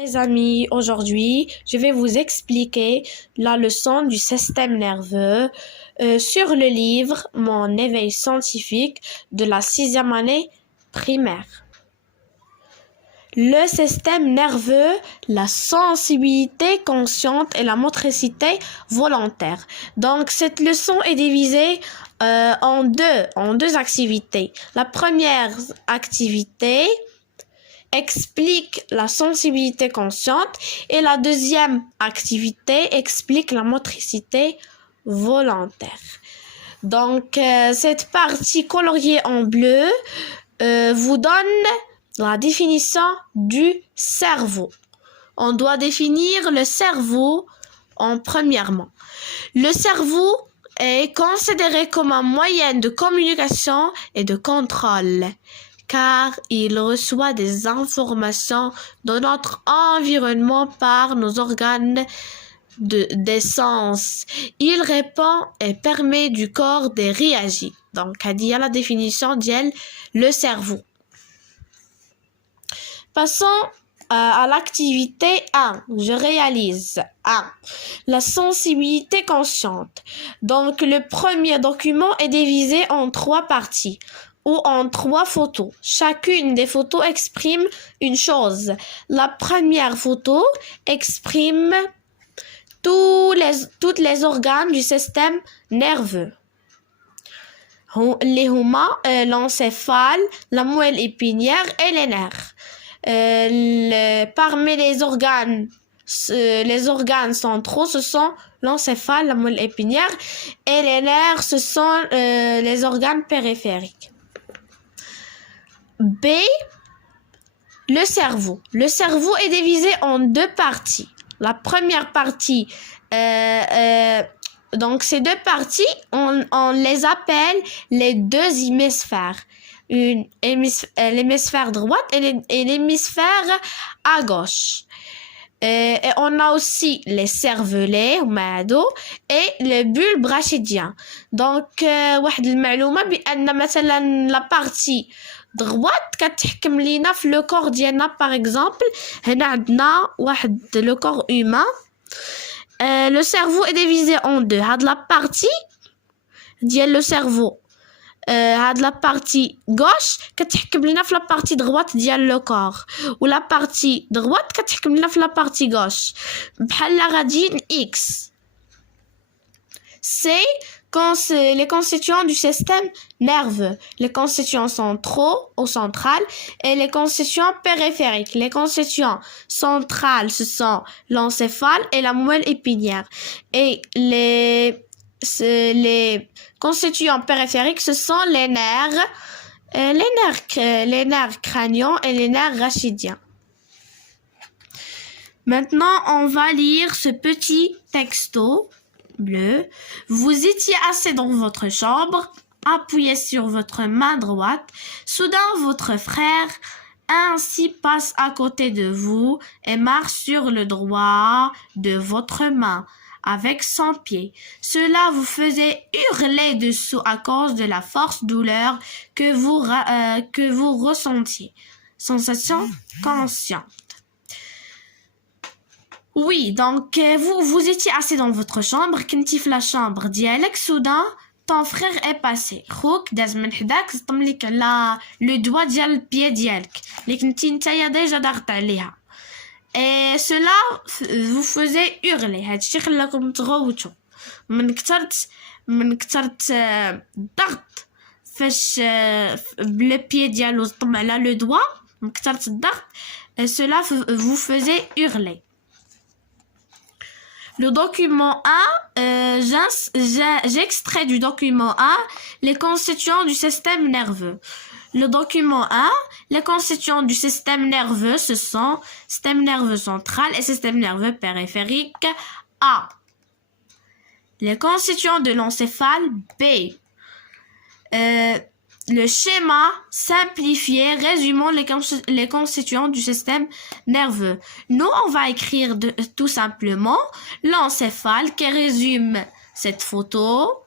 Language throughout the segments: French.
Les amis, aujourd'hui, je vais vous expliquer la leçon du système nerveux sur le livre Mon éveil scientifique de la 6e année primaire. Le système nerveux, la sensibilité consciente et la motricité volontaire. Donc, cette leçon est divisée en deux activités. La première activité explique la sensibilité consciente et la deuxième activité explique la motricité volontaire. Donc, cette partie coloriée en bleu vous donne la définition du cerveau. On doit définir le cerveau premièrement. Le cerveau est considéré comme un moyen de communication et de contrôle, car il reçoit des informations de notre environnement par nos organes des sens. Il répond et permet du corps de réagir. Donc, il y a la définition de le cerveau. Passons à l'activité 1. Je réalise 1. La sensibilité consciente. Donc, le premier document est divisé en 3 parties ou en 3 photos. Chacune des photos exprime une chose. La première photo exprime tous les organes du système nerveux. Les huma, l'encéphale, la moelle épinière et les nerfs. Parmi les organes centraux, ce sont l'encéphale, la moelle épinière, et les nerfs, ce sont les organes périphériques. B. Le cerveau. Le cerveau est divisé en 2 parties. La première partie, donc ces 2 parties, on les appelle les 2 hémisphères. L'hémisphère droite et l'hémisphère à gauche. Et on a aussi les cervelets et le bulbe rachidien. Donc واحد المعلومة بأن مثلا la partie droite كتحكم لينا في le corps ديالنا. par exemple هنا عندنا واحد le corps humain. Le cerveau est divisé en 2. هاد la partie ديال le cerveau هاد la partie gauche كتحكم لينا في la partie droite ديال le corps, و la partie droite كتحكم لينا في la partie gauche. بحال غاديين X. C'est les constituants du système nerveux, les constituants centraux ou centrales et les constituants périphériques. Les constituants centrales, ce sont l'encéphale et la moelle épinière, et les constituants périphériques, ce sont les nerfs crâniens et les nerfs rachidiens. Maintenant, on va lire ce petit texto bleu. Vous étiez assis dans votre chambre, appuyez sur votre main droite. Soudain, votre frère ainsi passe à côté de vous et marche sur le droit de votre main avec son pied. Cela vous faisait hurler dessous à cause de la forte douleur que vous ressentiez. Sensation consciente. Oui, donc vous étiez assis dans votre chambre, كنتي في la chambre ديالك. Soudain, ton frère est passé. خوك داز من حداك زطم لك على لو دوا ديال البيي ديالك اللي كنتي نتايا ديجا ضاغط عليها. Et cela vous faisait hurler. هادشي خلاكم تغوتوا من كثرت الضغط فاش بلو بيي ديالو زطم على لو دوا. من كثرت الضغط. Cela vous faisait hurler. Le document 1, j'extrais du document 1 les constituants du système nerveux. Le document 1, les constituants du système nerveux, ce sont système nerveux central et système nerveux périphérique. A. Les constituants de l'encéphale. B. Le schéma simplifié résumant les constituants du système nerveux. Nous, on va écrire tout simplement l'encéphale qui résume cette photo,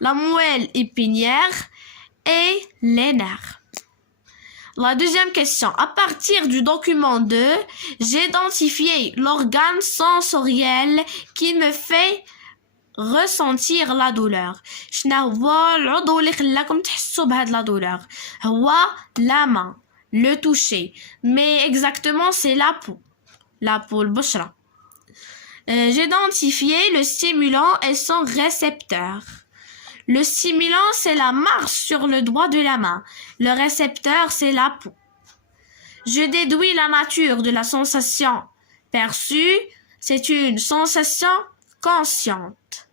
la moelle épinière et les nerfs. La deuxième question. À partir du document 2, j'ai identifié l'organe sensoriel qui me fait ressentir la douleur. شنو هو العضو اللي خلاكم تحسوا بهاد la douleur؟ هو la main, le toucher. Mais exactement, c'est la peau. La peau, البشرة. J'ai identifié le stimulant et son récepteur. Le stimulant, c'est la marche sur le doigt de la main. Le récepteur, c'est la peau. Je déduis la nature de la sensation perçue. C'est une sensation consciente.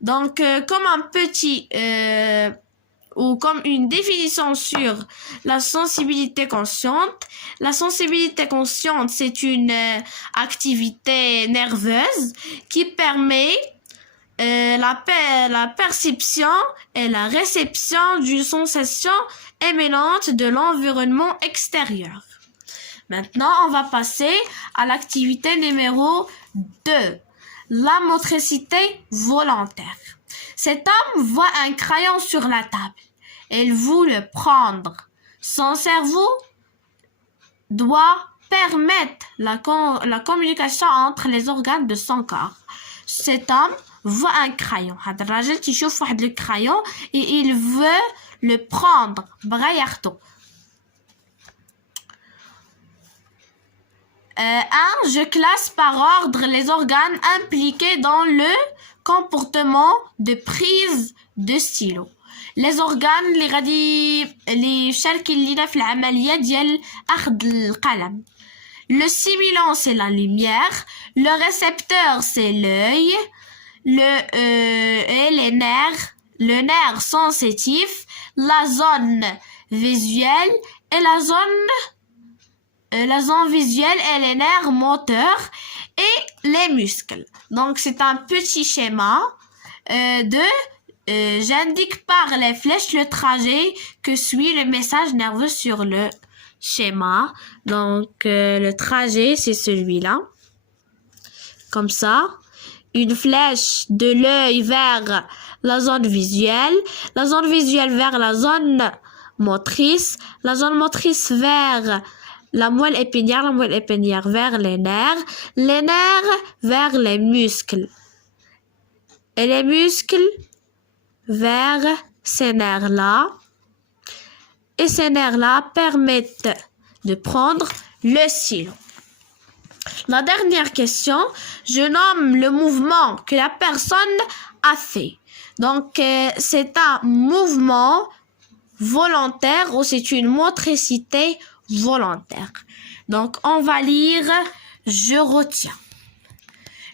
Donc, comme un petit ou comme une définition sur la sensibilité consciente. La sensibilité consciente, c'est une activité nerveuse qui permet la perception et la réception d'une sensation émanante de l'environnement extérieur. Maintenant, on va passer à l'activité numéro 2, la motricité volontaire. Cet homme voit un crayon sur la table. Il veut le prendre. Son cerveau doit permettre la communication entre les organes de son corps. Cet homme voit un crayon. هذا الراجل تيشوف واحد le crayon et il veut le prendre. بغا ياخدو. 1. Je classe par ordre les organes impliqués dans le comportement de prise de stylo. Les organes اللي شاركين لينا في العملية ديال أخذ القلم. Le stimulant, c'est la lumière. Le récepteur, c'est l'œil. Et les nerfs. Le nerf sensitif. La zone visuelle. Et la zone visuelle et les nerfs moteurs. Et les muscles. Donc, c'est un petit schéma j'indique par les flèches le trajet que suit le message nerveux sur le schéma. Donc, le trajet, c'est celui-là. Comme ça. Une flèche de l'œil vers la zone visuelle. La zone visuelle vers la zone motrice. La zone motrice vers la moelle épinière. La moelle épinière vers les nerfs. Les nerfs vers les muscles. Et les muscles vers ces nerfs-là. Et ces nerfs-là permettent de prendre le stylo. La dernière question, je nomme le mouvement que la personne a fait. Donc, c'est un mouvement volontaire ou c'est une motricité volontaire. Donc, on va lire « Je retiens ».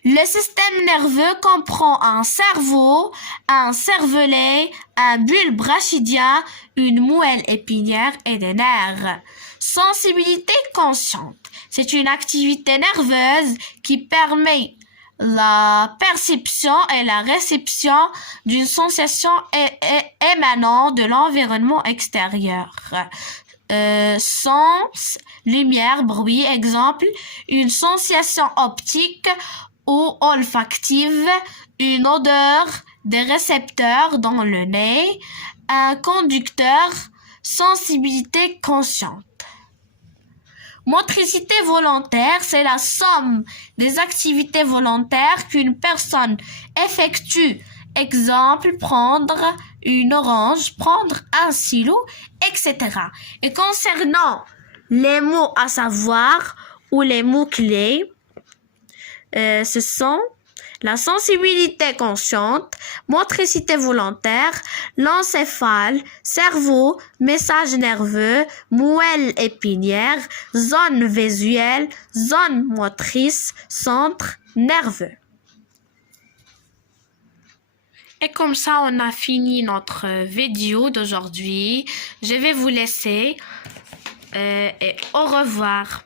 Le système nerveux comprend un cerveau, un cervelet, un bulbe rachidien, une moelle épinière et des nerfs. Sensibilité consciente. C'est une activité nerveuse qui permet la perception et la réception d'une sensation émanant de l'environnement extérieur. Sens, lumière, bruit, exemple, une sensation optique ou olfactive, une odeur, des récepteurs dans le nez, un conducteur, sensibilité consciente. Motricité volontaire, c'est la somme des activités volontaires qu'une personne effectue. Exemple, prendre une orange, prendre un stylo, etc. Et concernant les mots à savoir ou les mots clés, ce sont la sensibilité consciente, motricité volontaire, l'encéphale, cerveau, message nerveux, moelle épinière, zone visuelle, zone motrice, centre nerveux. Et comme ça, on a fini notre vidéo d'aujourd'hui. Je vais vous laisser et au revoir.